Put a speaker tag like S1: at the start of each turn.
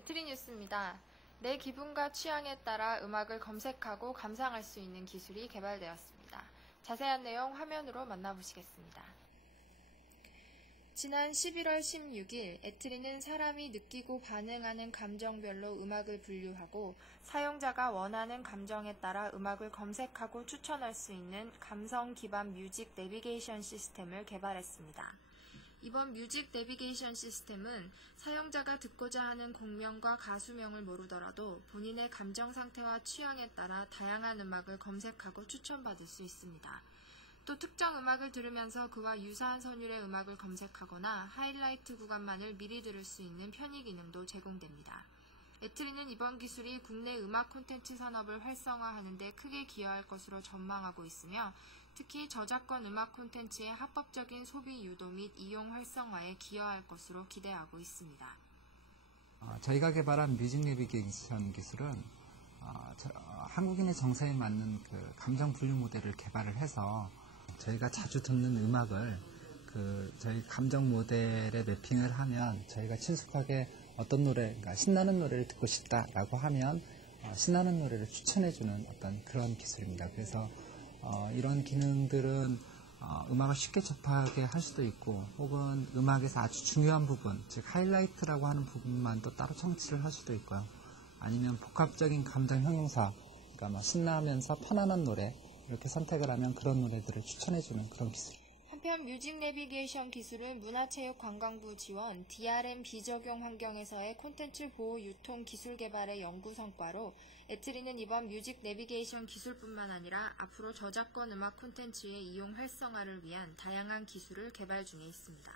S1: 배트리 뉴스입니다. 내 기분과 취향에 따라 음악을 검색하고 감상할 수 있는 기술이 개발되었습니다. 자세한 내용 화면으로 만나보시겠습니다. 지난 11월 16일 에트리는 사람이 느끼고 반응하는 감정별로 음악을 분류하고 사용자가 원하는 감정에 따라 음악을 검색하고 추천할 수 있는 감성 기반 뮤직 내비게이션 시스템을 개발했습니다. 이번 뮤직 내비게이션 시스템은 사용자가 듣고자 하는 곡명과 가수명을 모르더라도 본인의 감정 상태와 취향에 따라 다양한 음악을 검색하고 추천받을 수 있습니다. 또 특정 음악을 들으면서 그와 유사한 선율의 음악을 검색하거나 하이라이트 구간만을 미리 들을 수 있는 편의 기능도 제공됩니다. 에트리는 이번 기술이 국내 음악 콘텐츠 산업을 활성화하는 데 크게 기여할 것으로 전망하고 있으며 특히 저작권 음악 콘텐츠의 합법적인 소비 유도 및 이용 활성화에 기여할 것으로 기대하고 있습니다.
S2: 어, 저희가 개발한 뮤직 내비게이션 기술은 어, 저, 어, 한국인의 정서에 맞는 그 감정 분류 모델을 개발을 해서 저희가 자주 듣는 음악을 그 저희 감정 모델에 매핑을 하면 저희가 친숙하게 어떤 노래, 그러니까 신나는 노래를 듣고 싶다라고 하면 어, 신나는 노래를 추천해주는 어떤 그런 기술입니다. 그래서 어, 이런 기능들은 어, 음악을 쉽게 접하게 할 수도 있고 혹은 음악에서 아주 중요한 부분, 즉 하이라이트라고 하는 부분만도 따로 청취를 할 수도 있고요. 아니면 복합적인 감정 형용사, 그러니까 뭐 신나면서 편안한 노래 이렇게 선택을 하면 그런 노래들을 추천해주는 그런 기술.
S1: 한편 뮤직 내비게이션 기술은 문화체육관광부 지원 DRM 비적용 환경에서의 콘텐츠 보호 유통 기술 개발의 연구 성과로 에트리는 이번 뮤직 내비게이션 기술뿐만 아니라 앞으로 저작권 음악 콘텐츠의 이용 활성화를 위한 다양한 기술을 개발 중에 있습니다.